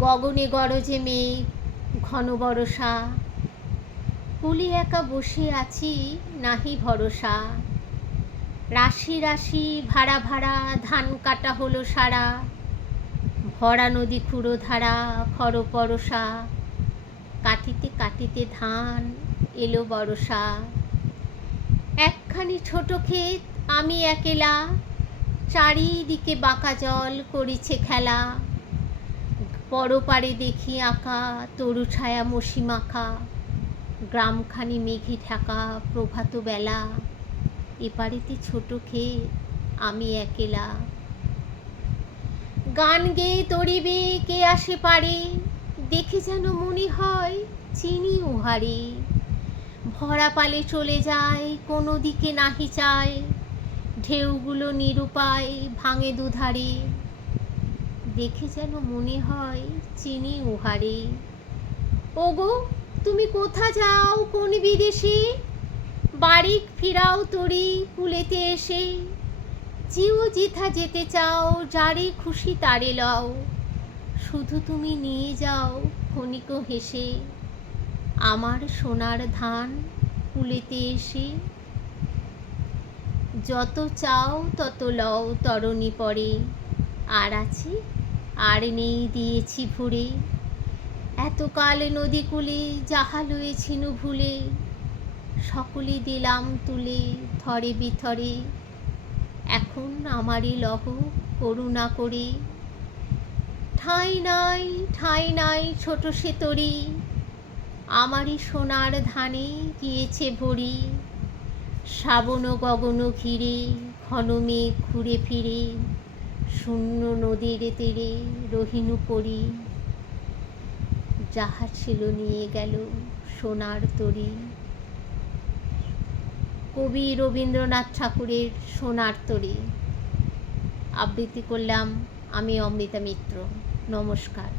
গগনে গরজে মেঘ, ঘন বরষা, কুলে একা বসে আছি নাহি ভরসা। রাশি রাশি ভাড়া ভাড়া ধান কাটা হলো সারা, ভরা নদী খুঁড়ো ধারা খর পরশা। কাটিতে কাটিতে ধান এলো বরষা। একখানি ছোট ক্ষেত আমি একেলা, চারিদিকে বাঁকা জল করিছে খেলা। পরপারে দেখি আঁকা তরু ছায়া মসি মাখা, গ্রামখানি মেঘে ঢাকা প্রভাত বেলা। এপারেতে ছোট ক্ষেত আমি একেলা। গান গেয়ে তরিবে কে আসে পারে, দেখে যেন মনে হয় চিনি উহারে। ভরা পালে চলে যায় কোনো দিকে নাহি চায়, ঢেউগুলো নিরুপায় ভাঙে দুধারে। দেখে যেন মনে হয় চিনি উহারে। ওগো তুমি কোথা যাও কোন বিদেশে, বাড়ি ফিরাও তরি কুলেতে এসে। জিও জিথা যেতে চাও যারে খুশি তারে লও, শুধু তুমি নিয়ে যাও ক্ষণিক হেসে আমার সোনার ধান কুলেতে এসে। যত চাও তত লও তরণী পরে, আর আছে আর নেই দিয়েছি ভুরে। এতকাল নদী কূলে যাহা লয়েছিনু ভুলে, সকলে দিলাম তুলে থরে বিথরে। এখন আমারই লহ করুণা করে। ঠাঁই নাই ছোট সে তরি, আমারই সোনার ধানে গিয়েছে ভরি। শ্রাবণ গগন ঘিরে ঘন মেঘ ঘুরে ফিরে, শূন্য নদীর তীরে রহিনু পরি। যাহা ছিল নিয়ে গেল সোনার তরী। কবি রবীন্দ্রনাথ ঠাকুরের সোনার তরী আবৃত্তি করলাম আমি অমৃতা মিত্র। নমস্কার।